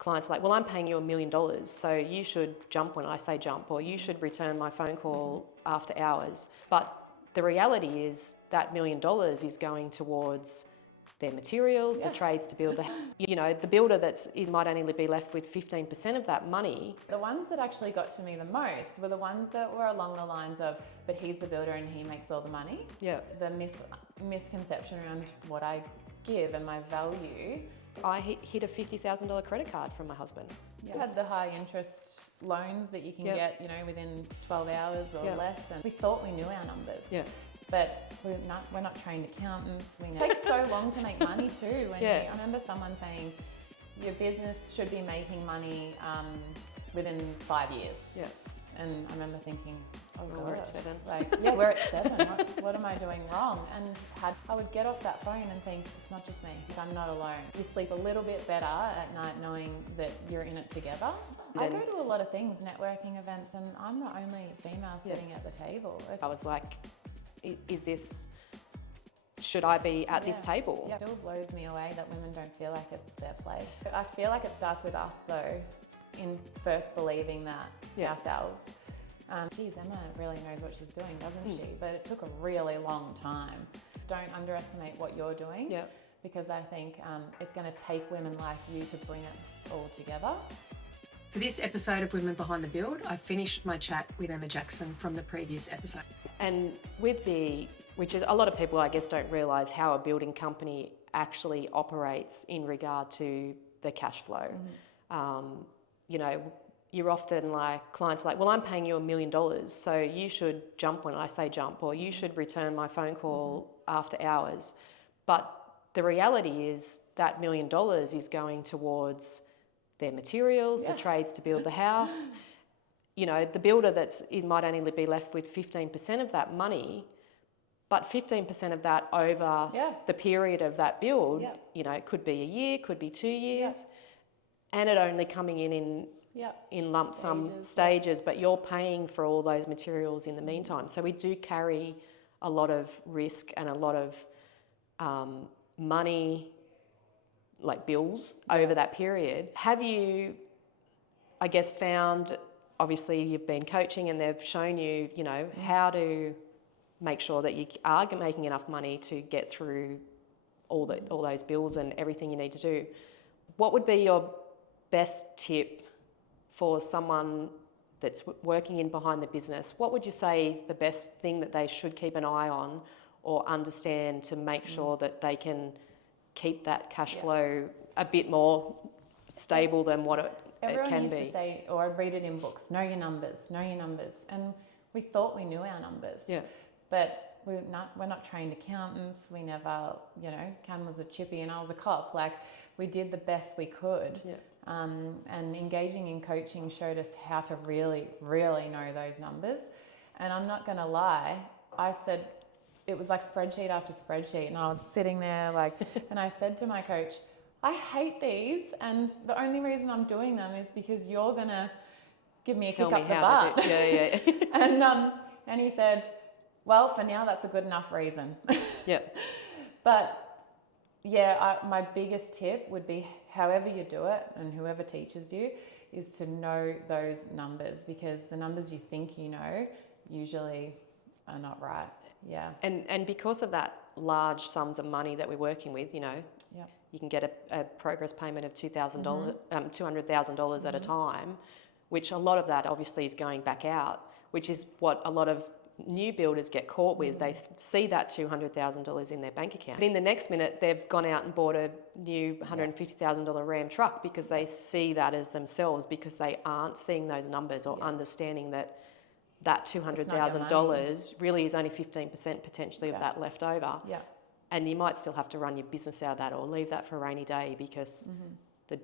clients are like, well, I'm paying you $1 million, so you should jump when I say jump, or you should return my phone call after hours. But the reality is that $1 million is going towards their materials, the trades to build the house. You know, the builder might only be left with 15% of that money. The ones that actually got to me the most were the ones that were along the lines of, but he's the builder and he makes all the money. Yeah. The misconception around what I give and my value. I hit a $50,000 credit card from my husband. Yeah. We had the high interest loans that you can get, you know, within 12 hours or less. And we thought we knew our numbers. Yeah. But we're not trained accountants. It takes so long to make money too. I remember someone saying, your business should be making money within 5 years. Yeah. And I remember thinking, oh God, we're at 7. We're at 7. What am I doing wrong? And I would get off that phone and think, it's not just me. I'm not alone. You sleep a little bit better at night knowing that you're in it together. I go to a lot of things, networking events, and I'm the only female sitting at the table. I was like, should I be at this table? It still blows me away that women don't feel like it's their place. I feel like it starts with us though, in first believing that ourselves. Geez, Emma really knows what she's doing, doesn't she? But it took a really long time. Don't underestimate what you're doing, because I think it's going to take women like you to bring us all together. For this episode of Women Behind the Build, I finished my chat with Emma Jackson from the previous episode. And which is a lot of people I guess don't realise how a building company actually operates in regard to the cash flow. You know, you're often like, clients are like, well, I'm paying you $1 million, so you should jump when I say jump, or you should return my phone call after hours. But the reality is that $1 million is going towards their materials, the trades to build the house. You know, the builder might only be left with 15% of that money, but 15% of that over the period of that build, you know, it could be a year, could be 2 years, and it only coming in lump sum stages, but you're paying for all those materials in the meantime. So we do carry a lot of risk and a lot of money, like bills, over that period. Have you, I guess, found, obviously you've been coaching and they've shown you, you know, how to make sure that you are making enough money to get through all those bills and everything you need to do. What would be your best tip for someone that's working in behind the business? What would you say is the best thing that they should keep an eye on or understand to make sure that they can keep that cash flow a bit more stable than what it can be? Everyone used to say, or I read it in books, know your numbers, know your numbers. And we thought we knew our numbers. Yeah. But we're not trained accountants. We never, you know, Cam was a chippy and I was a cop. Like, we did the best we could. Yeah. And engaging in coaching showed us how to really, really know those numbers. And I'm not going to lie, I said, it was like spreadsheet after spreadsheet, and I was sitting there like, and I said to my coach, I hate these, and the only reason I'm doing them is because you're gonna give me a kick up the butt. And he said, well, for now that's a good enough reason. But my biggest tip would be, however you do it and whoever teaches you, is to know those numbers, because the numbers you think you know usually are not right. Yeah. And because of that large sums of money that we're working with, you know, you can get a progress payment of $200,000 at a time, which a lot of that obviously is going back out, which is what a lot of new builders get caught with. They see that $200,000 in their bank account. But in the next minute, they've gone out and bought a new $150,000 Ram truck because they see that as themselves, because they aren't seeing those numbers or understanding that $200,000 really is only 15% potentially of that left over. Yeah. And you might still have to run your business out of that or leave that for a rainy day because the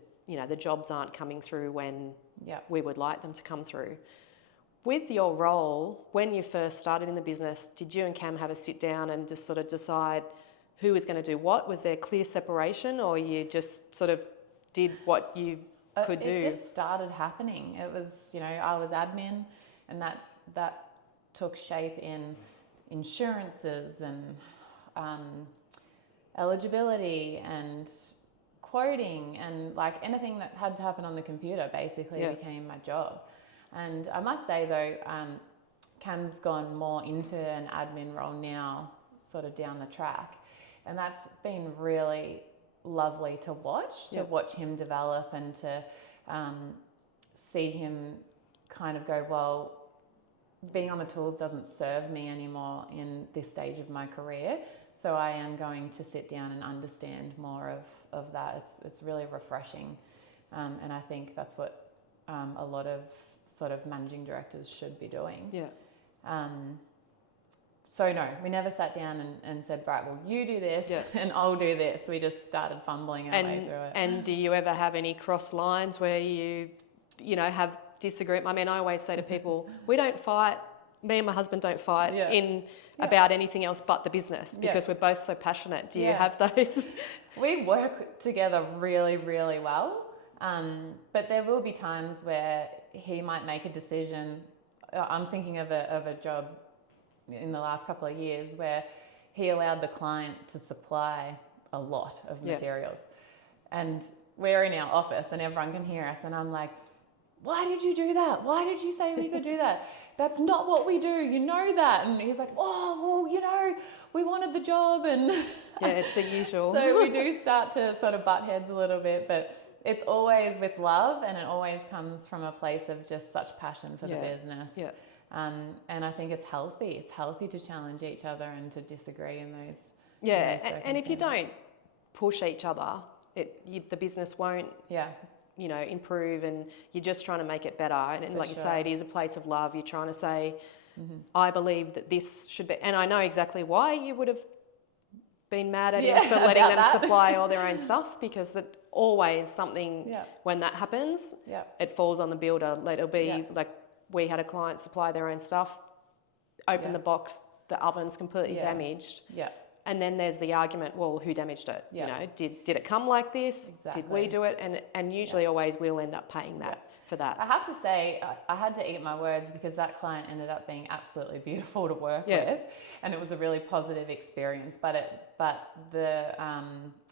jobs aren't coming through when we would like them to come through. With your role, when you first started in the business, did you and Cam have a sit down and just sort of decide who was going to do what? Was there clear separation, or you just sort of did what you could do? It just started happening. It was, I was admin, and that took shape in insurances and eligibility and quoting and like anything that had to happen on the computer basically became my job. And I must say though, Cam's gone more into an admin role now, sort of down the track. And that's been really lovely to watch him develop and to see him kind of go, well, being on the tools doesn't serve me anymore in this stage of my career. So I am going to sit down and understand more of that. It's really refreshing. And I think that's what a lot of sort of managing directors should be doing. Yeah. So no, we never sat down and said, right, well, you do this and I'll do this. We just started fumbling our way through it. And do you ever have any cross lines where you have disagreement? I mean, I always say to people, we don't fight, me and my husband don't fight about anything else but the business because we're both so passionate. Do you have those? We work together really, really well. But there will be times where he might make a decision. I'm thinking of a job in the last couple of years where he allowed the client to supply a lot of materials. And we're in our office and everyone can hear us and I'm like, why did you do that? Why did you say we could do that? That's not what we do, you know that. And he's like, oh, well, we wanted the job. And yeah, it's the usual. So we do start to sort of butt heads a little bit, but it's always with love and it always comes from a place of just such passion for the business. Yeah. And I think it's healthy. It's healthy to challenge each other and to disagree in those. Yeah, in those and if you don't push each other, the business won't. Yeah. Improve, and you're just trying to make it better. And like you say, it is a place of love. You're trying to say, I believe that this should be, and I know exactly why you would have been mad at him for letting them supply all their own stuff, because it always something when that happens, it falls on the builder. It'll be like we had a client supply their own stuff, open the box, the oven's completely damaged. Yeah. And then there's the argument, well, who damaged it? Yeah. Did it come like this? Exactly. Did we do it? And usually always we'll end up paying that for that. I have to say, I had to eat my words because that client ended up being absolutely beautiful to work with, and it was a really positive experience. But the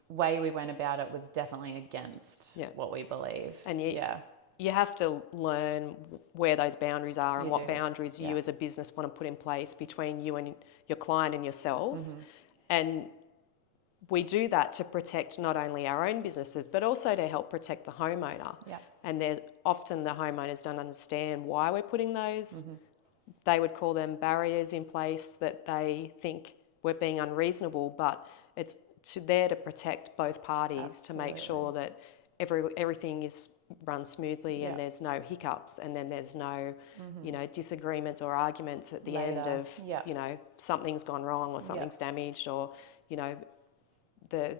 way we went about it was definitely against what we believe. And you have to learn where those boundaries are and what boundaries you as a business want to put in place between you and your client and yourselves. Mm-hmm. And we do that to protect not only our own businesses, but also to help protect the homeowner. Yeah. And often the homeowners don't understand why we're putting those. Mm-hmm. They would call them barriers in place that they think we're being unreasonable, but it's there to protect both parties. Absolutely. To make sure that everything is run smoothly and there's no hiccups, and then there's no disagreements or arguments at the end of something's gone wrong or something's damaged, or the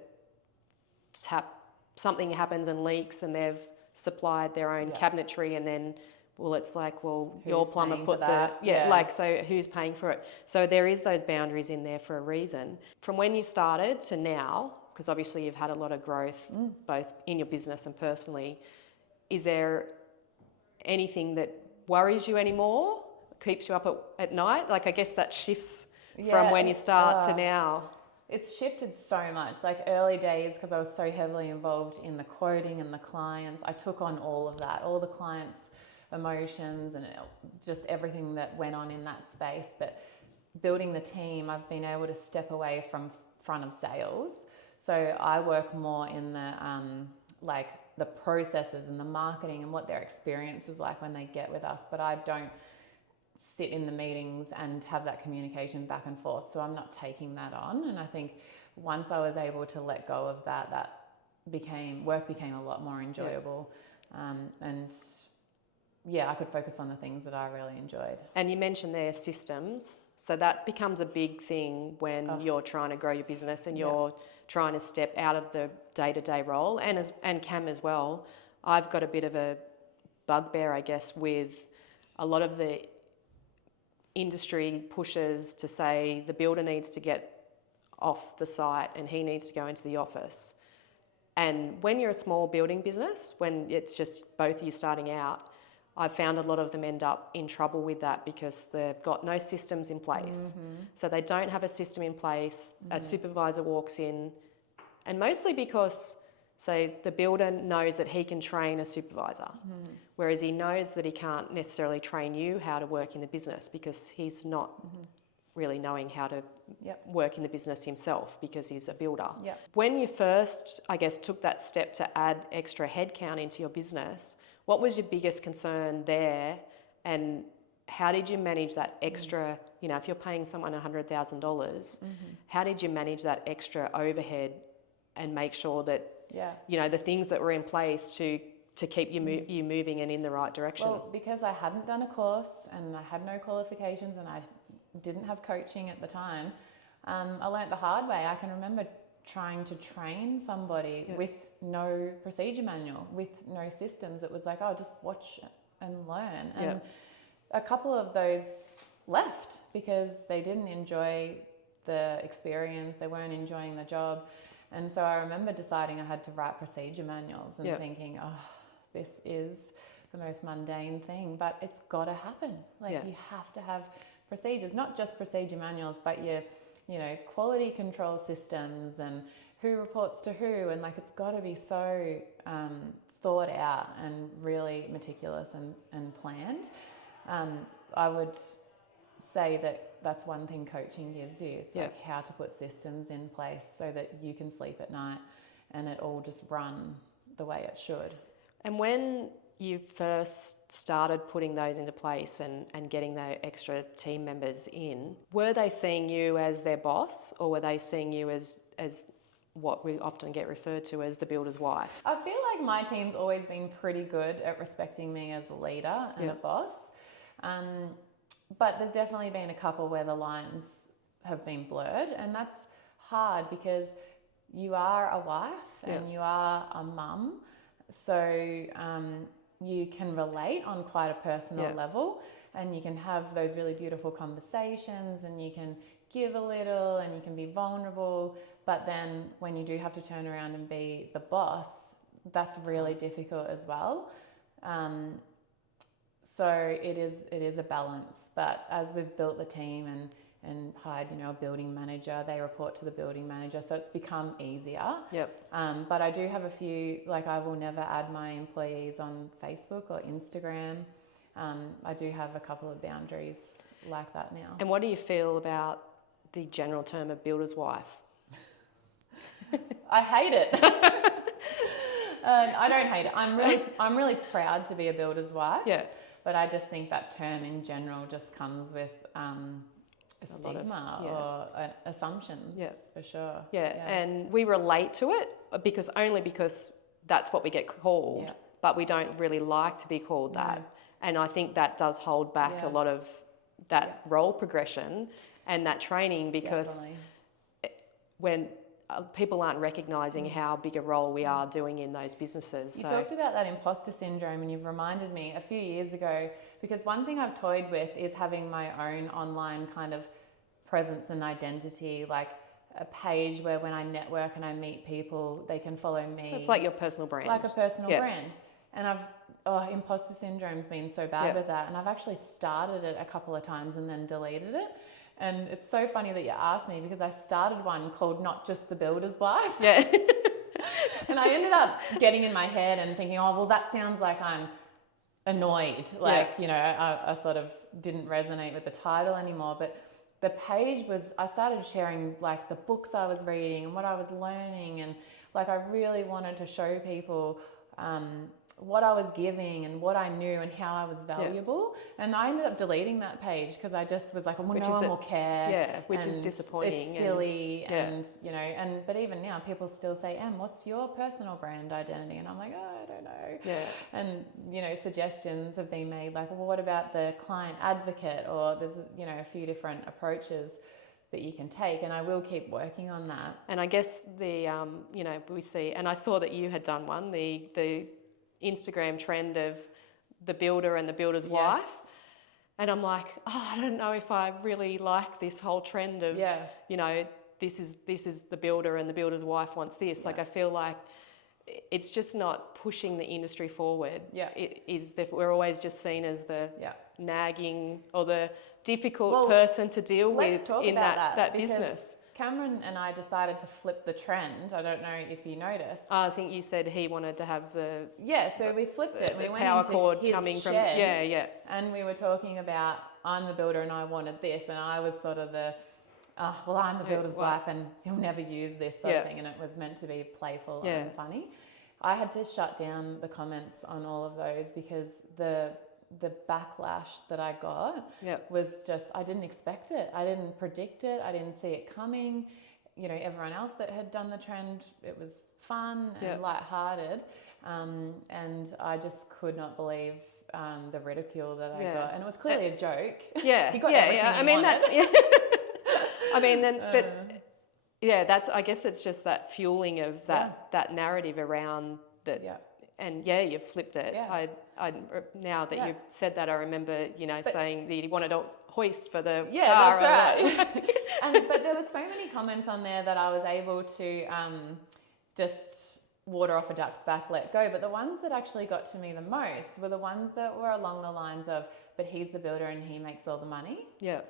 something happens and leaks and they've supplied their own cabinetry, and then it's like, well, who's your plumber put that? So who's paying for it? So there is those boundaries in there for a reason. From when you started to now, because obviously you've had a lot of growth both in your business and personally, is there anything that worries you anymore, keeps you up at night? Like, I guess that shifts from when you start to now. It's shifted so much. Like early days, because I was so heavily involved in the quoting and the clients, I took on all of that, all the clients' emotions and just everything that went on in that space. But building the team, I've been able to step away from front of sales. So I work more in the the processes and the marketing and what their experience is like when they get with us. But I don't sit in the meetings and have that communication back and forth. So I'm not taking that on. And I think once I was able to let go of that, work became a lot more enjoyable. I could focus on the things that I really enjoyed. And you mentioned their systems. So that becomes a big thing when you're trying to grow your business and you're trying to step out of the day-to-day role, and Cam as well. I've got a bit of a bugbear, I guess, with a lot of the industry pushes to say the builder needs to get off the site and he needs to go into the office. And when you're a small building business, when it's just both of you starting out, I've found a lot of them end up in trouble with that because they've got no systems in place. Mm-hmm. So they don't have a system in place. Mm-hmm. A supervisor walks in, and mostly because So the builder knows that he can train a supervisor, whereas he knows that he can't necessarily train you how to work in the business because he's not really knowing how to work in the business himself because he's a builder. When you first, I guess, took that step to add extra headcount into your business, what was your biggest concern there, and how did you manage that extra, you know, if you're paying someone $100,000, how did you manage that extra overhead and make sure that, you know, the things that were in place to keep you you moving and in the right direction? Well, because I hadn't done a course and I had no qualifications and I didn't have coaching at the time, I learnt the hard way. I can remember trying to train somebody with no procedure manual, with no systems. It was like, oh, just watch and learn. And a couple of those left because they didn't enjoy the experience, they weren't enjoying the job. And so I remember deciding I had to write procedure manuals and thinking, oh, this is the most mundane thing, but it's got to happen. Like you have to have procedures, not just procedure manuals, but your, you know, quality control systems and who reports to who. And like, it's got to be so thought out and really meticulous and planned. I would say that that's one thing coaching gives you. It's like how to put systems in place so that you can sleep at night and it all just run the way it should. And when you first started putting those into place and getting the extra team members in, were they seeing you as their boss, or were they seeing you as what we often get referred to as the builder's wife? I feel like my team's always been pretty good at respecting me as a leader and a boss. But there's definitely been a couple where the lines have been blurred, and that's hard because you are a wife and you are a mum, so you can relate on quite a personal level, and you can have those really beautiful conversations and you can give a little and you can be vulnerable, but then when you do have to turn around and be the boss, that's really difficult as well. So it is a balance, but as we've built the team and hired, you know, a building manager, they report to the building manager, so it's become easier. But I do have a few, like I will never add my employees on Facebook or Instagram. I do have a couple of boundaries like that now. And what do you feel about the general term of builder's wife? I hate it. I don't hate it. I'm really proud to be a builder's wife. But I just think that term in general just comes with a stigma or assumptions, for sure. And we relate to it because that's what we get called, but we don't really like to be called that. And I think that does hold back a lot of that role progression and that training, because when people aren't recognising how big a role we are doing in those businesses. You talked about that imposter syndrome, and you've reminded me a few years ago, because one thing I've toyed with is having my own online kind of presence and identity, like a page where when I network and I meet people, they can follow me. So it's like your personal brand. Like a personal brand. And imposter syndrome's been so bad with that, and I've actually started it a couple of times and then deleted it. And it's so funny that you asked me, because I started one called Not Just the Builder's Wife. And I ended up getting in my head and thinking, oh, well, that sounds like I'm annoyed. Like, you know, I sort of didn't resonate with the title anymore. But the page I started sharing like the books I was reading and what I was learning. And like, I really wanted to show people what I was giving and what I knew and how I was valuable. And I ended up deleting that page because I just was like, well, no one will care. Which is disappointing. It's silly. And you know, but even now people still say, Em, what's your personal brand identity? And I'm like, oh, I don't know. And, you know, suggestions have been made like, well, what about the client advocate? Or there's, you know, a few different approaches that you can take, and I will keep working on that. And I guess you know, we see, and I saw that you had done one, the Instagram trend of the builder and the builder's wife, and I'm like, oh, I don't know if I really like this whole trend of you know, this is the builder and the builder's wife wants this. Like, I feel like it's just not pushing the industry forward. It is that we're always just seen as the nagging or the difficult person to deal with in that business. Cameron and I decided to flip the trend. I don't know if you noticed. I think you said he wanted to have the so we flipped it. We went power into cord his coming from shed, and we were talking about I'm the builder and I wanted this, and I was sort of the well, I'm the builder's wife and he'll never use this sort of thing, and it was meant to be playful and funny. I had to shut down the comments on all of those because the backlash that I got was just, I didn't expect it. I didn't predict it. I didn't see it coming. You know, everyone else that had done the trend, it was fun and lighthearted. And I just could not believe the ridicule that I got. And it was clearly a joke. Yeah. He got everything he wanted. That's, I mean, then, but that's, I guess it's just that fueling of that narrative around that. Yeah. And you flipped it. Yeah. I now that you've said that, I remember, saying that you wanted a hoist for the car. That's right. But there were so many comments on there that I was able to just water off a duck's back, let go. But the ones that actually got to me the most were the ones that were along the lines of, but he's the builder and he makes all the money. Yeah.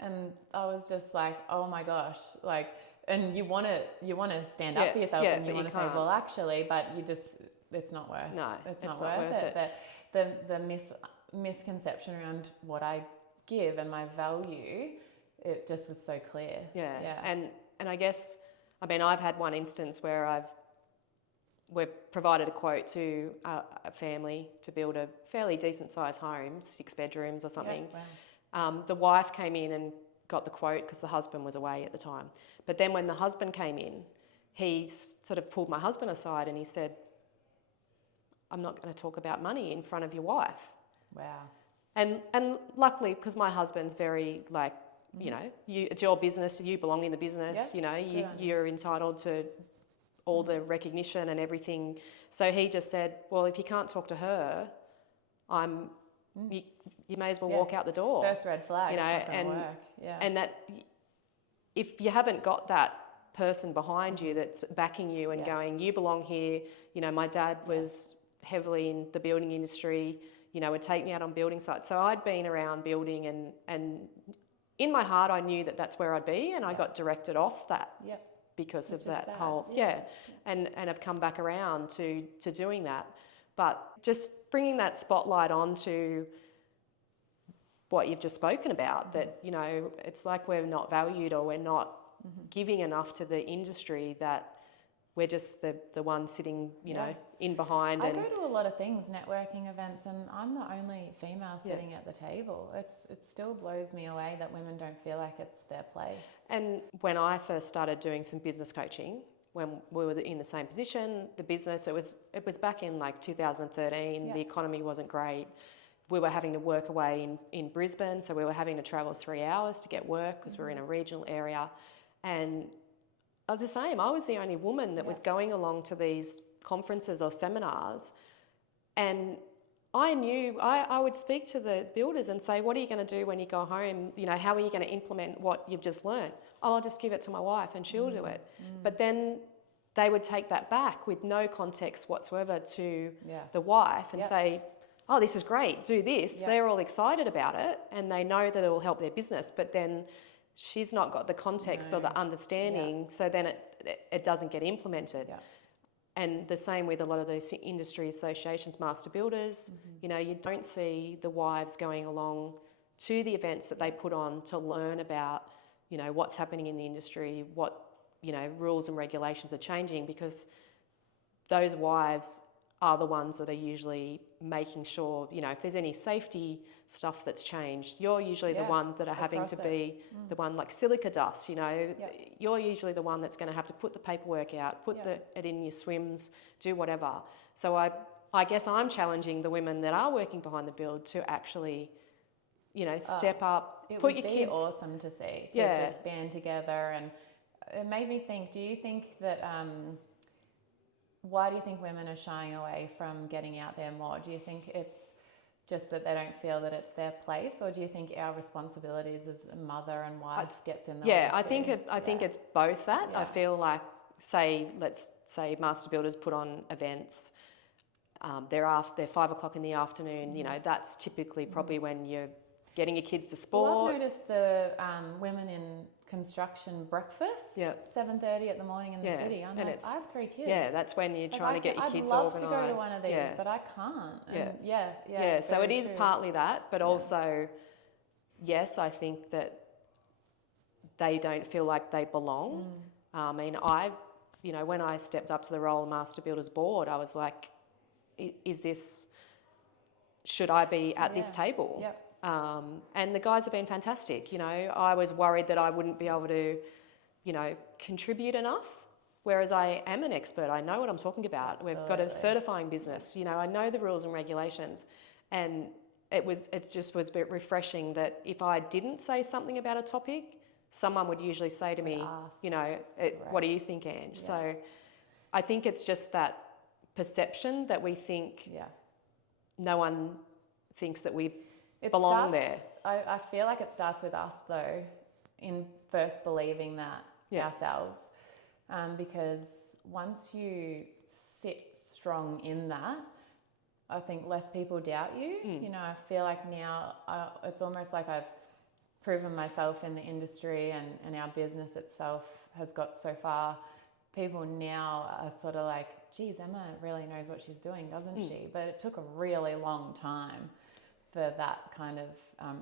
And I was just like, oh my gosh, like, and you want to stand up for yourself, and you want to say, well, actually, but you just, it's not worth. No, it's not worth it. But the misconception around what I give and my value, it just was so clear. Yeah. And I guess, I mean, I've had one instance where we've provided a quote to a family to build a fairly decent sized home, 6 bedrooms or something. Yeah, wow. The wife came in and got the quote because the husband was away at the time. But then when the husband came in, he sort of pulled my husband aside and he said, I'm not going to talk about money in front of your wife. Wow. And luckily, because my husband's very it's your business, you belong in the business, yes, you're entitled to all the recognition and everything. So he just said, well, if you can't talk to her, you may as well walk out the door. First red flag, it's not going to work. Yeah. And that if you haven't got that person behind you that's backing you and going, you belong here. My dad was heavily in the building industry, would take me out on building sites. So I'd been around building and in my heart I knew that that's where I'd be, and I got directed off that because of that whole, and I've come back around to doing that. But just bringing that spotlight onto what you've just spoken about, that, it's like we're not valued or we're not giving enough to the industry, that we're just the one sitting, in behind. I go to a lot of things, networking events, and I'm the only female sitting at the table. It still blows me away that women don't feel like it's their place. And when I first started doing some business coaching, when we were in the same position, the business, it was back in like 2013, the economy wasn't great. We were having to work away in Brisbane, so we were having to travel 3 hours to get work because we're in a regional area. And the same, I was the only woman that was going along to these conferences or seminars, and I knew I would speak to the builders and say, what are you going to do when you go home? How are you going to implement what you've just learned? Oh, I'll just give it to my wife and she'll do it. But then they would take that back with no context whatsoever to the wife and say, oh, this is great, do this. They're all excited about it and they know that it will help their business, but then she's not got the context or the understanding, so then it doesn't get implemented. And the same with a lot of those industry associations, master builders, you don't see the wives going along to the events that they put on to learn about, what's happening in the industry, what, rules and regulations are changing, because those wives are the ones that are usually making sure, if there's any safety stuff that's changed, you're usually the one that are having to be the one, like silica dust, you're usually the one that's going to have to put the paperwork out, put it in your swims, do whatever. So I guess I'm challenging the women that are working behind the build to actually, step up, put your kids. It would be awesome to see, to just band together. And it made me think, do you think that... why do you think women are shying away from getting out there more? Do you think it's just that they don't feel that it's their place, or do you think our responsibilities as a mother and wife gets in the way too? I think it's both that. I feel like, let's say master builders put on events, they're 5 o'clock in the afternoon, that's typically probably when you're getting your kids to Well, sport. I've noticed the women in construction breakfast, 7:30 at the morning in the city. I'm like, I have 3 kids. Yeah, that's when you're trying to get your kids I'd love organised. to go to one of these, but I can't. And yeah. So it is partly that, but also, yes, I think that they don't feel like they belong. I mean, when I stepped up to the role of Master Builders Board, I was like, should I be at this table? Yep. And the guys have been fantastic. I was worried that I wouldn't be able to, contribute enough. Whereas I am an expert, I know what I'm talking about. Absolutely. We've got a certifying business. I know the rules and regulations, and it just was a bit refreshing that if I didn't say something about a topic, someone would usually say to me, what do you think, Ange? Yeah. So I think it's just that perception that we think no one thinks that we belong there. I feel like it starts with us though, in first believing that ourselves, because once you sit strong in that, I think less people doubt you. I feel like now it's almost like I've proven myself in the industry, and our business itself has got so far. People now are sort of like, geez, Emma really knows what she's doing, doesn't she? But it took a really long time for that kind of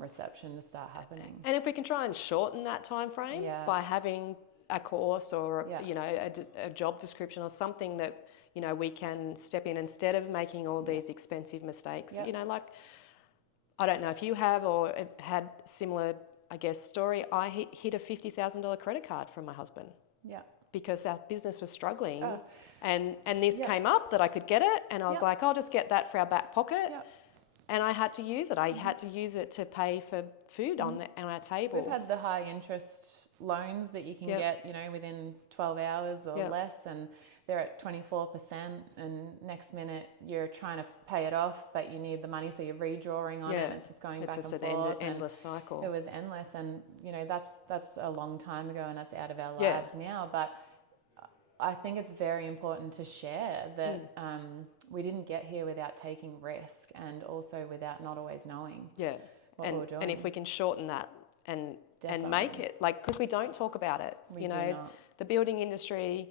reception to start happening. And if we can try and shorten that time frame by having a course or a job description or something that we can step in instead of making all these expensive mistakes. Like, I don't know if you have or had similar, I guess, story. I hit a $50,000 credit card from my husband. Yeah. Because our business was struggling, and this came up that I could get it, and I was like, I'll just get that for our back pocket. And I had to use it. I had to use it to pay for food on our table. We've had the high interest loans that you can get, within 12 hours or less, and they're at 24%, and next minute you're trying to pay it off, but you need the money, so you're redrawing on it, and it's just going back and forth. It's just an endless cycle. It was endless, and that's a long time ago, and that's out of our lives now. But I think it's very important to share that we didn't get here without taking risk, and also without not always knowing what we were doing. And if we can shorten that and make it, because we don't talk about it. We do not. The building industry,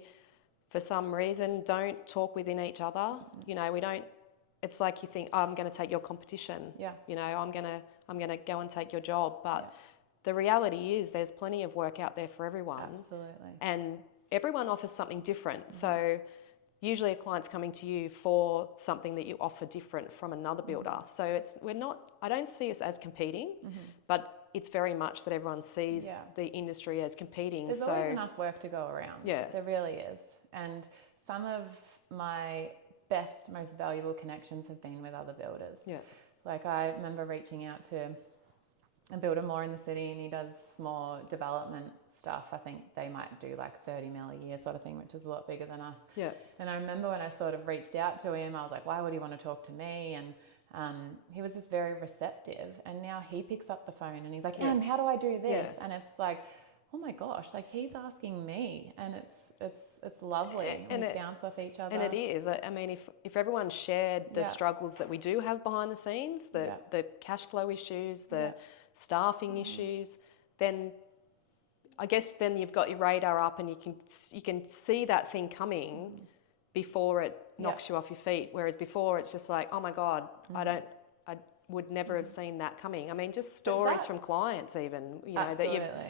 for some reason, don't talk within each other. We don't. It's like you think, I'm going to take your competition. I'm going to go and take your job. But the reality is, there's plenty of work out there for everyone. Absolutely. And everyone offers something different. So usually a client's coming to you for something that you offer different from another builder. So I don't see us as competing, but it's very much that everyone sees the industry as competing. There's always enough work to go around. Yeah. There really is. And some of my best, most valuable connections have been with other builders. Yeah. Like, I remember reaching out to a builder more in the city, and he does more development stuff. I think they might do like 30 mil a year sort of thing, which is a lot bigger than us. Yeah. And I remember when I sort of reached out to him, I was like, why would he want to talk to me? And he was just very receptive. And now he picks up the phone and he's like, how do I do this? Yeah. And it's like, oh my gosh, like, he's asking me, and it's lovely. And we bounce off each other. And it is. I mean, if everyone shared the struggles that we do have behind the scenes, the cash flow issues, the staffing issues, then I guess then you've got your radar up, and you can see that thing coming before it knocks you off your feet. Whereas before, it's just like, oh my God, I would never have seen that coming. I mean, just stories from clients, even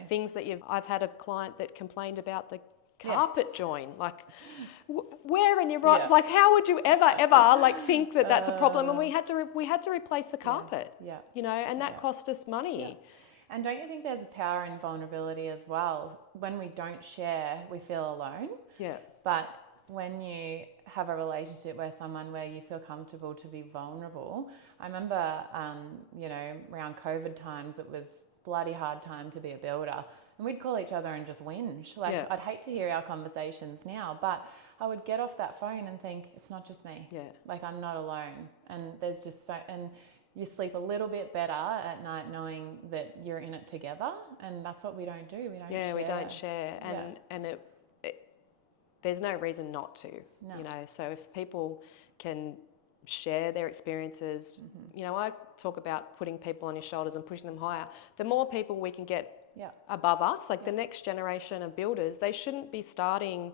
things that I've had a client that complained about the carpet join, like, where in your right, like, how would you ever like think that that's a problem? And we had to replace the carpet, and that cost us money. Yeah. And don't you think there's power in vulnerability as well? When we don't share, we feel alone. Yeah. But when you have a relationship where you feel comfortable to be vulnerable. I remember, around COVID times, it was bloody hard time to be a builder. And we'd call each other and just whinge. Like, I'd hate to hear our conversations now, but I would get off that phone and think, it's not just me. Yeah. Like, I'm not alone. And there's just and you sleep a little bit better at night knowing that you're in it together. And that's what we don't do. We don't share. Yeah, we don't share. And there's no reason not to, so if people can share their experiences. You know, I talk about putting people on your shoulders and pushing them higher. The more people we can get above us, like the next generation of builders, they shouldn't be starting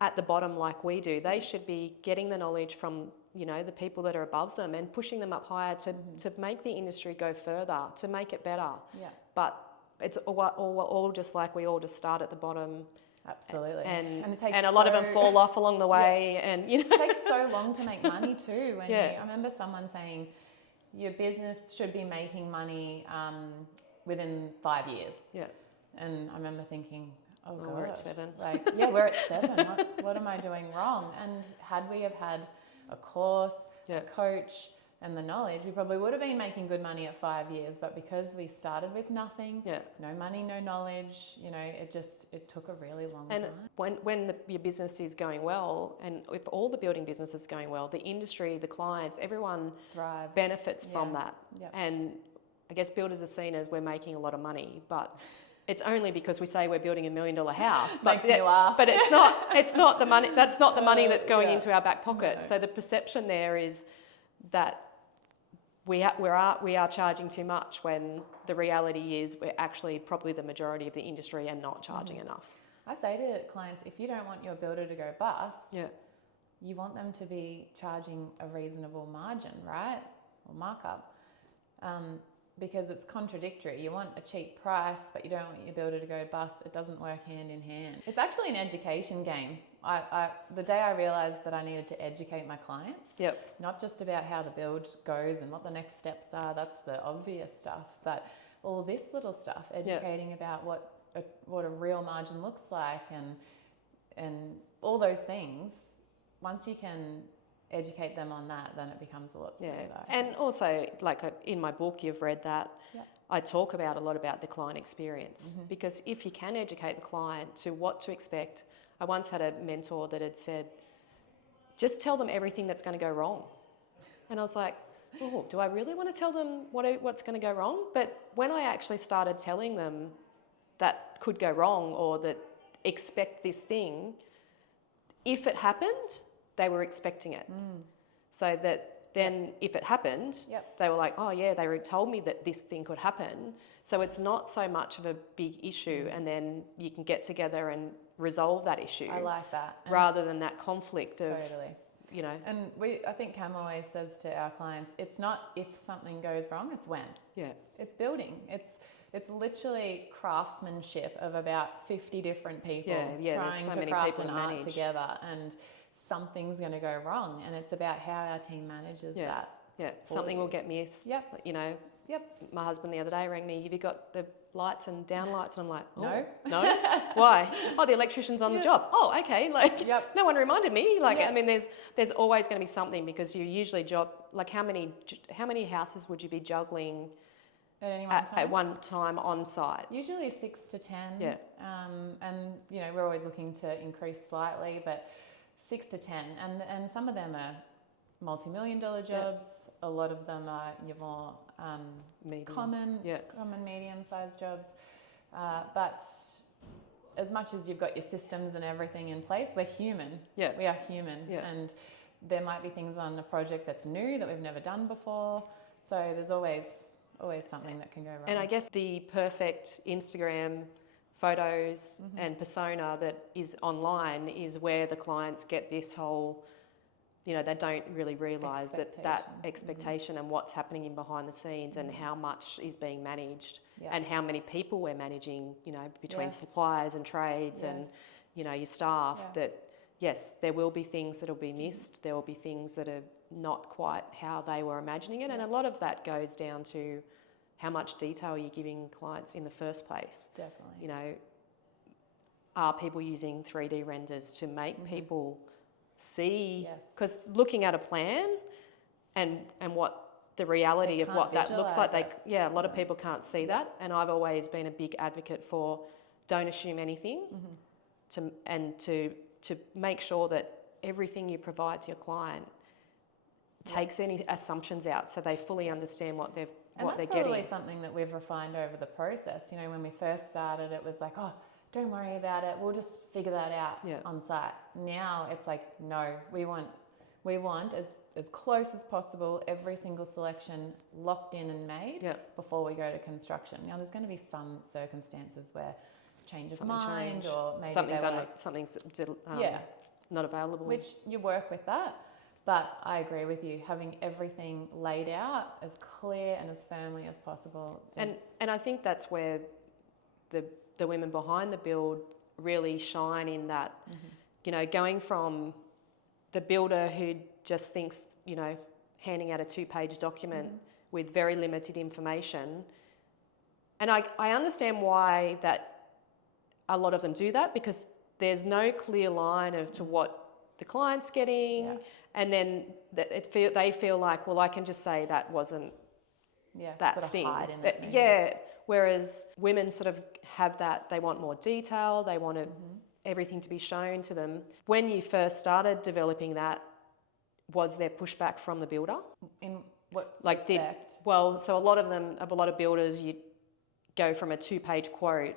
at the bottom like we do. They should be getting the knowledge from, you know, the people that are above them and pushing them up higher to make the industry go further, to make it better. Yeah. But it's all just like we all just start at the bottom. Absolutely. And it takes a lot of them fall off along the way. And, you know. It takes so long to make money too. I remember someone saying your business should be making money within 5 years. Yeah. And I remember thinking, oh god, we're at 7. Like, yeah, we're at 7. What am I doing wrong? And had we have had a course, a coach, and the knowledge, we probably would have been making good money at 5 years. But because we started with nothing, no money, no knowledge, you know, it took a really long time. And when your business is going well, and if all the building business is going well, the industry, the clients, everyone thrives, benefits from that. Yep. And I guess builders are seen as we're making a lot of money, but it's only because we say we're building $1 million house. Makes me laugh. But it's not the money. That's not the money that's going into our back pocket. No. So the perception there is that we are charging too much, when the reality is we're actually probably the majority of the industry and not charging enough. I say to clients, if you don't want your builder to go bust, you want them to be charging a reasonable margin, right? Or markup. Because it's contradictory. You want a cheap price, but you don't want your builder to go bust. It doesn't work hand in hand. It's actually an education game. The day I realised that I needed to educate my clients, not just about how the build goes and what the next steps are, that's the obvious stuff, but all this little stuff, educating about what a real margin looks like and all those things. Once you can educate them on that, then it becomes a lot smoother. And also, like in my book, you've read that, I talk about a lot about the client experience, because if you can educate the client to what to expect. I once had a mentor that had said, just tell them everything that's going to go wrong. And I was like, oh, do I really want to tell them what's going to go wrong? But when I actually started telling them that could go wrong, or that expect this thing, if it happened, they were expecting it. So that then if it happened, they were like, oh yeah, they told me that this thing could happen. So it's not so much of a big issue, and then you can get together and resolve that issue. I like that. Rather than that conflict of, you know. And I think Cam always says to our clients, it's not if something goes wrong, it's when. Yeah. It's building. It's literally craftsmanship of about 50 different people trying so to many craft people an to art manage together, and something's going to go wrong, and it's about how our team manages that. Yeah, something will get missed. You know. My husband the other day rang me, have you got the lights and down lights? And I'm like, oh, no. Why? Oh, the electrician's on the job. Oh, okay. Like, no one reminded me. Like, I mean, there's always going to be something, because you usually like how many houses would you be juggling at one time on site? Usually 6 to 10. Yeah. And you know, we're always looking to increase slightly, but 6 to 10, and some of them are multi-million-dollar jobs. A lot of them are your more common medium-sized jobs. But as much as you've got your systems and everything in place, we're human. Yeah. We are human. Yeah. And there might be things on a project that's new that we've never done before. So there's always something that can go wrong. And I guess the perfect Instagram photos and persona that is online is where the clients get this whole, you know, they don't really realise that expectation and what's happening in behind the scenes, and how much is being managed, and how many people we're managing, you know, between suppliers and trades and, you know, your staff, that yes, there will be things that will be missed. There will be things that are not quite how they were imagining it. And a lot of that goes down to how much detail you're giving clients in the first place. Definitely. You know, are people using 3D renders to make people see? Because looking at a plan and what the reality of what that looks like, a lot of people can't see that. And I've always been a big advocate for don't assume anything, to make sure that everything you provide to your client takes any assumptions out, so they fully understand what they're getting. And that's probably something that we've refined over the process. You know, when we first started, it was like, oh, don't worry about it, we'll just figure that out on site. Now it's like, no, we want We want as close as possible, every single selection locked in and made before we go to construction. Now, there's going to be some circumstances where change of mind or maybe something's not available. Which you work with that. But I agree with you, having everything laid out as clear and as firmly as possible. And I think that's where the women behind the build really shine in that, you know, going from the builder who just thinks, you know, handing out a 2-page document with very limited information. And I understand why that a lot of them do that, because there's no clear line of to what the client's getting, and then they feel like, well, I can just say that wasn't that sort of thing. Hide in it, whereas women sort of have that, they want more detail, they want everything to be shown to them. When you first started developing that, was there pushback from the builder? In what respect? So a lot of builders, you go from a 2-page quote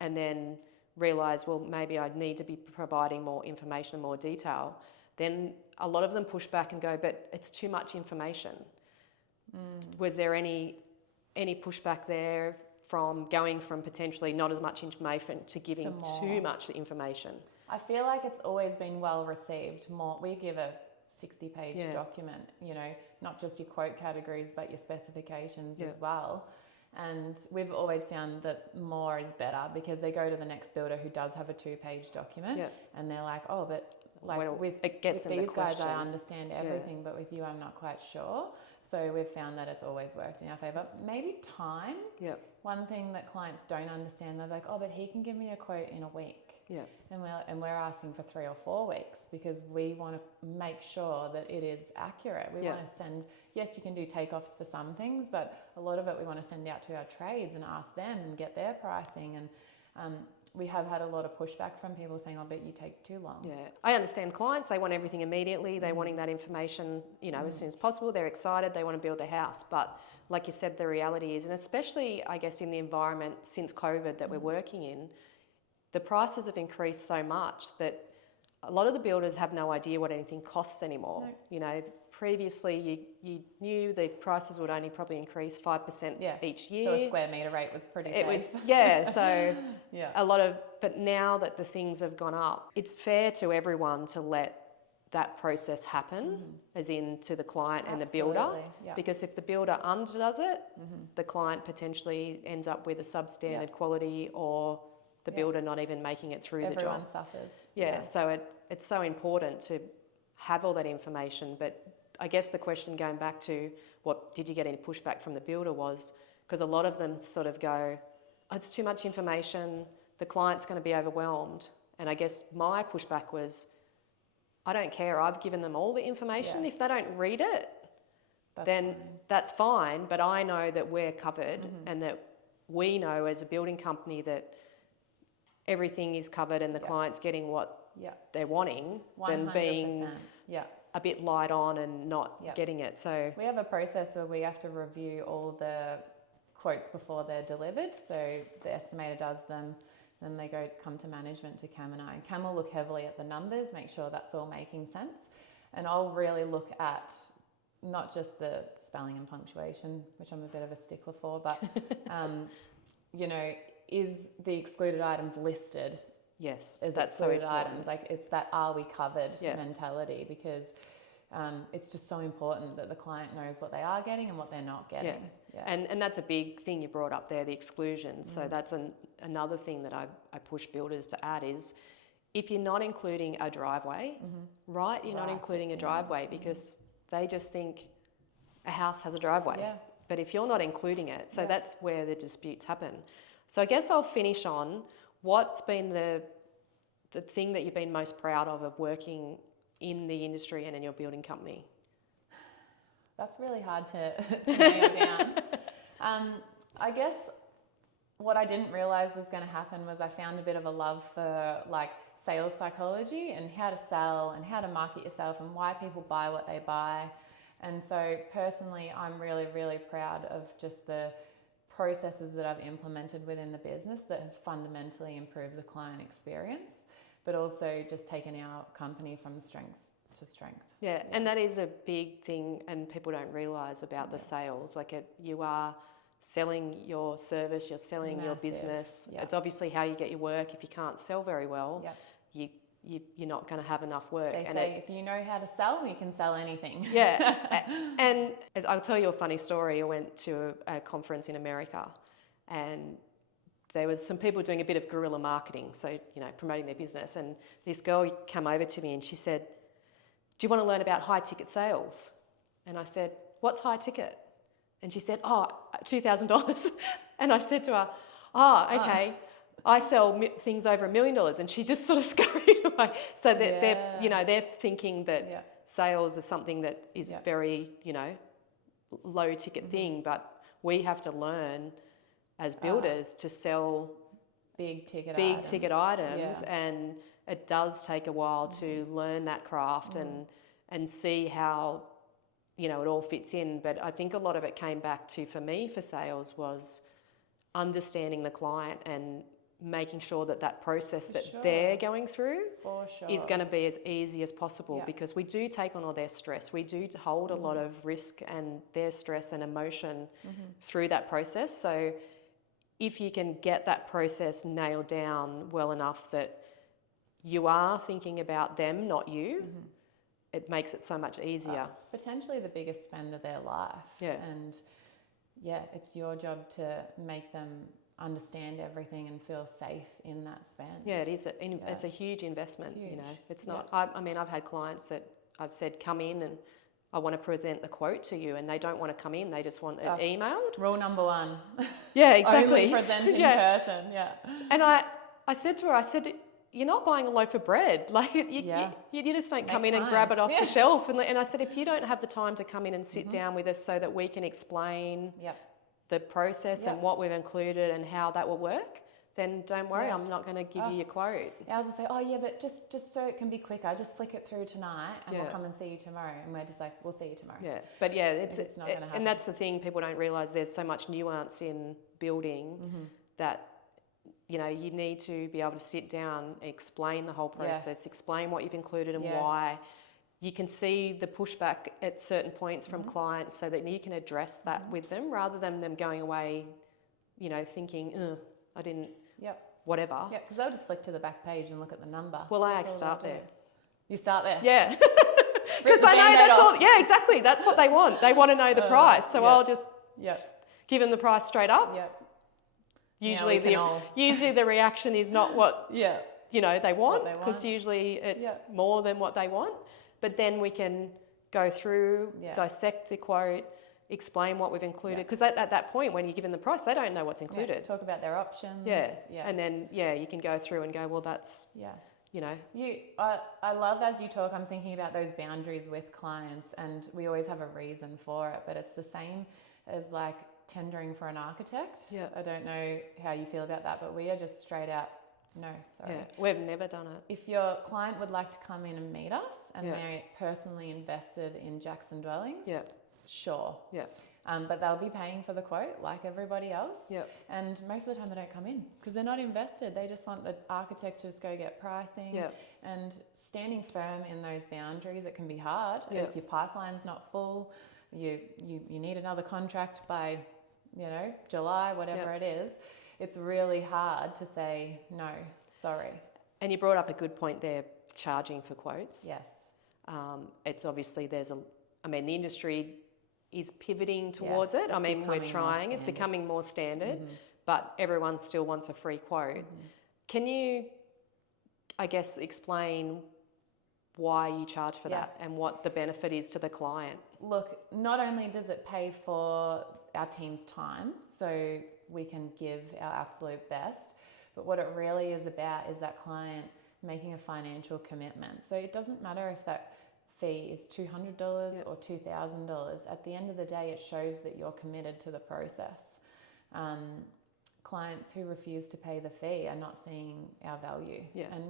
and then realise, well, maybe I need to be providing more information and more detail. Then a lot of them push back and go, but it's too much information. Was there any pushback there from going from potentially not as much information to giving too much information? I feel like it's always been well received. We give a 60-page document, you know, not just your quote categories, but your specifications as well. And we've always found that more is better, because they go to the next builder who does have a 2-page document and they're like, oh, but with these guys I understand everything, but with you I'm not quite sure. So we've found that it's always worked in our favour. Maybe time. One thing that clients don't understand, they're like, oh, but he can give me a quote in a week. And we're asking for 3 or 4 weeks, because we want to make sure that it is accurate. We want to send, yes, you can do takeoffs for some things, but a lot of it we want to send out to our trades and ask them and get their pricing. And we have had a lot of pushback from people saying, oh, but you take too long. I understand clients, they want everything immediately. They're wanting that information, you know, as soon as possible. They're excited, they want to build their house. But like you said, the reality is, and especially, I guess, in the environment since COVID that we're working in, the prices have increased so much that a lot of the builders have no idea what anything costs anymore. No. You know, previously you knew the prices would only probably increase 5% each year. So a square metre rate was pretty safe. It was, so but now that the things have gone up, it's fair to everyone to let that process happen, as in to the client and the builder. Because if the builder underdoes it, the client potentially ends up with a substandard quality, or the builder not even making it through the job. Everyone suffers. So it's so important to have all that information. But I guess the question, going back to what did you get any pushback from the builder, was because a lot of them sort of go, oh, it's too much information, the client's going to be overwhelmed. And I guess my pushback was, I don't care, I've given them all the information. If they don't read it, that's fine. But I know that we're covered, and that we know as a building company that everything is covered and the client's getting what they're wanting, 100%. Than being a bit light on and not getting it. So we have a process where we have to review all the quotes before they're delivered. So the estimator does them, then they come to management, to Cam and I. And Cam will look heavily at the numbers, make sure that's all making sense. And I'll really look at not just the spelling and punctuation, which I'm a bit of a stickler for, but you know, is the excluded items listed? Yes, as excluded items. Like, it's that are we covered mentality, because it's just so important that the client knows what they are getting and what they're not getting. And that's a big thing you brought up there, the exclusions. So that's another thing that I push builders to add is, if you're not including a driveway, you're not including a driveway, because they just think a house has a driveway. But if you're not including it, so that's where the disputes happen. So I guess I'll finish on what's been the thing that you've been most proud of working in the industry and in your building company. That's really hard to nail down. I guess what I didn't realise was going to happen was I found a bit of a love for sales psychology and how to sell and how to market yourself and why people buy what they buy. And so personally, I'm really, really proud of just the processes that I've implemented within the business that has fundamentally improved the client experience, but also just taken our company from strength to strength. Yeah, and that is a big thing, and people don't realise about the sales. Like you are selling your service, you're selling your business. Yep. It's obviously how you get your work. If you can't sell very well, you're not going to have enough work. They say if you know how to sell, you can sell anything. Yeah, and I'll tell you a funny story. I went to a conference in America, and there was some people doing a bit of guerrilla marketing, so promoting their business. And this girl came over to me and she said, "Do you want to learn about high ticket sales?" And I said, "What's high ticket?" And she said, "Oh, $2,000. And I said to her, okay. I sell things over $1 million." And she just sort of scurried away. So they're thinking that sales is something that is very, low ticket thing, but we have to learn as builders to sell big ticket items, and it does take a while to learn that craft and see how it all fits in. But I think a lot of it came back to, for me, for sales, was understanding the client and making sure that process that they're going through is going to be as easy as possible, because we do take on all their stress. We do hold a lot of risk and their stress and emotion through that process. So if you can get that process nailed down well enough that you are thinking about them, not you, it makes it so much easier. It's potentially the biggest spend of their life. Yeah. And it's your job to make them understand everything and feel safe in that spend. Yeah, it is. It's a huge investment. It's not. I mean, I've had clients that I've said, "Come in and I want to present the quote to you," and they don't want to come in. They just want it emailed. Rule number 1. Yeah, exactly. Only present in person. Yeah. And I said to her, "You're not buying a loaf of bread. Like you just don't come in and grab it off the shelf." And I said, "If you don't have the time to come in and sit down with us so that we can explain the process and what we've included and how that will work, then don't worry, I'm not going to give you your quote." I was going to say, but just so it can be quicker, just flick it through tonight and we'll come and see you tomorrow. And we're just like, we'll see you tomorrow. Yeah, but it's not going to happen. And that's the thing, people don't realise there's so much nuance in building that, you need to be able to sit down, explain the whole process, explain what you've included and why. You can see the pushback at certain points from clients so that you can address that with them, rather than them going away, thinking, I didn't, whatever. Yeah, because they'll just flick to the back page and look at the number. Well, I actually start there. You start there? Yeah. Because I know that's all. Yeah, exactly. That's what they want. They want to know the price. So I'll just give them the price straight up. Yeah. Usually the reaction is not what they want, because usually it's more than what they want. But then we can go through, dissect the quote, explain what we've included. Because at that point, when you're given the price, they don't know what's included. Yeah, talk about their options. Yeah. And then, you can go through and go, well, that's, I love, as you talk, I'm thinking about those boundaries with clients, and we always have a reason for it, but it's the same as like tendering for an architect. Yeah. I don't know how you feel about that, but we are just straight out, no, sorry. Yeah, we've never done it. If your client would like to come in and meet us and they're personally invested in Jackson Dwellings, sure. Yeah. But they'll be paying for the quote like everybody else. Yep. And most of the time they don't come in because they're not invested. They just want the architect to just go get pricing. Yep. And standing firm in those boundaries, it can be hard. Yep. If your pipeline's not full, you need another contract by, July, whatever it is. It's really hard to say, no, sorry. And you brought up a good point there, charging for quotes. Yes. It's obviously the industry is pivoting towards it. I mean, we're trying. It's becoming more standard, but everyone still wants a free quote. Can you, I guess, explain why you charge for that and what the benefit is to the client? Look, not only does it pay for our team's time, so we can give our absolute best, but what it really is about is that client making a financial commitment. So it doesn't matter if that fee is $200 or $2,000. At the end of the day, it shows that you're committed to the process. Clients who refuse to pay the fee are not seeing our value. Yeah. And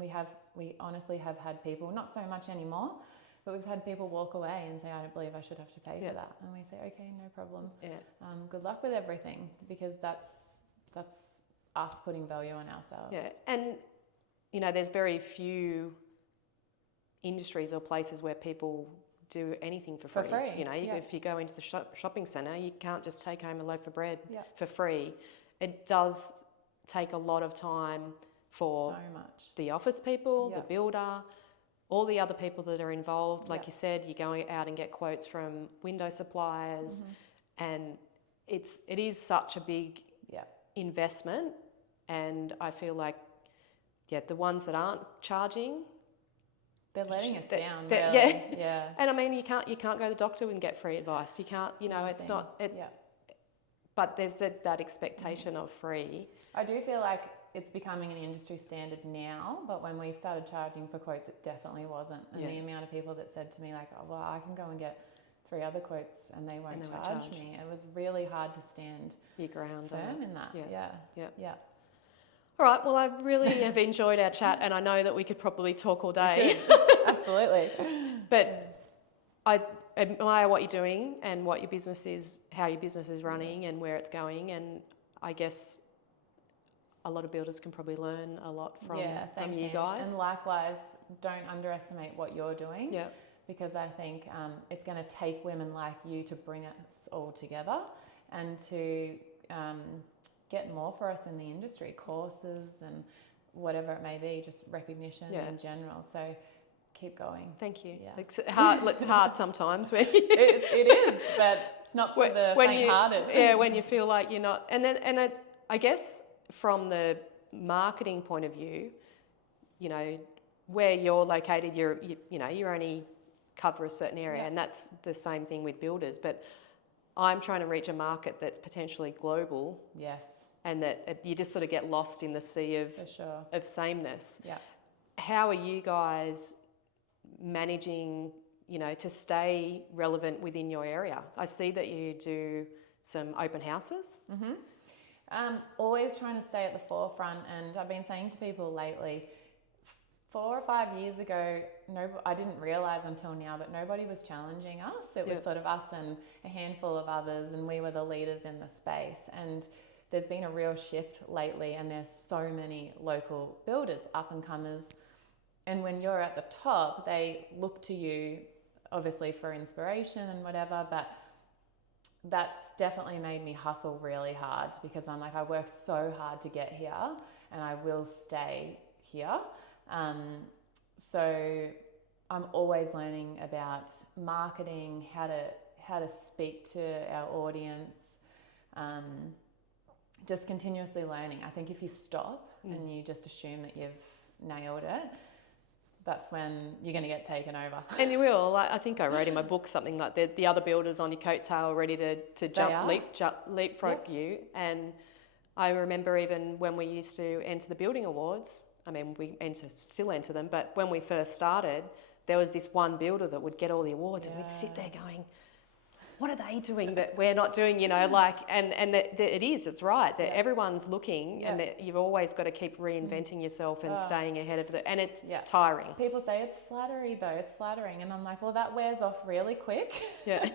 we honestly have had people, not so much anymore, but we've had people walk away and say, I don't believe I should have to pay for that. And we say, okay, no problem. Yeah. Good luck with everything, because that's us putting value on ourselves. Yeah. And, there's very few industries or places where people do anything for free. For free, You know, yeah. if you go into the shopping centre, you can't just take home a loaf of bread Yeah. for free. It does take a lot of time for So much. the office people, Yeah. the builder, all the other people that are involved. Like Yeah. you said, you're going out and get quotes from window suppliers, and it is such a big Yeah. investment. And I feel like, the ones that aren't charging, They're letting us down, they're- really. yeah. Yeah. And I mean, you can't go to the doctor and get free advice. You can't, it's not. Yeah. But there's that expectation of free. I do feel like it's becoming an industry standard now, but when we started charging for quotes, it definitely wasn't. And the amount of people that said to me, like, oh, well, I can go and get 3 other quotes and they won't charge me. It was really hard to stand Your ground firm in that. Yeah. All right. Well, I really have enjoyed our chat, and I know that we could probably talk all day. Absolutely. But I admire what you're doing and what your business is, how your business is running, and where it's going. And I guess a lot of builders can probably learn a lot from you Ange. guys. And likewise, don't underestimate what you're doing. Yeah. Because I think it's going to take women like you to bring us all together and to get more for us in the industry, courses and whatever it may be, just recognition in general. So keep going. Thank you. Yeah. It's hard sometimes. When it is, but it's not for the faint-hearted. When you feel like you're not. And I guess from the marketing point of view, where you're located, you're only cover a certain area, and that's the same thing with builders. But I'm trying to reach a market that's potentially global. Yes. And that you just sort of get lost in the sea of sameness. Yeah. How are you guys managing, to stay relevant within your area? I see that you do some open houses. Always trying to stay at the forefront, and I've been saying to people lately, 4 or 5 years ago, I didn't realise until now, but nobody was challenging us. It was sort of us and a handful of others, and we were the leaders in the space. And there's been a real shift lately, and there's so many local builders, up-and-comers. And when you're at the top, they look to you, obviously, for inspiration and whatever, but that's definitely made me hustle really hard, because I'm like, I worked so hard to get here, and I will stay here. So I'm always learning about marketing, how to speak to our audience, just continuously learning. I think if you stop and you just assume that you've nailed it, that's when you're going to get taken over. And you will. I think I wrote in my book something like the other builders on your coattail ready to leapfrog you. And I remember even when we used to enter the building awards, I mean, we still enter them, but when we first started, there was this one builder that would get all the awards, and we'd sit there going, what are they doing that we're not doing, and it's right, that everyone's looking, and that you've always got to keep reinventing yourself and staying ahead of it, and it's tiring. People say it's flattery though, it's flattering, and I'm like, well, that wears off really quick. Yeah.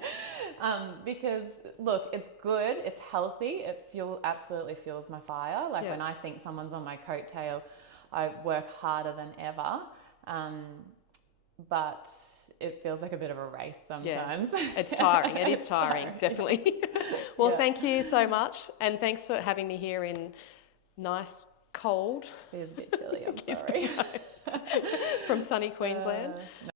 Because look, it's good, it's healthy, it absolutely fuels my fire. Like when I think someone's on my coattail, I work harder than ever, but it feels like a bit of a race sometimes. Yeah, it's tiring. It is tiring, definitely. Well, thank you so much, and thanks for having me here in nice, cold. It is a bit chilly, I'm sorry. From sunny Queensland.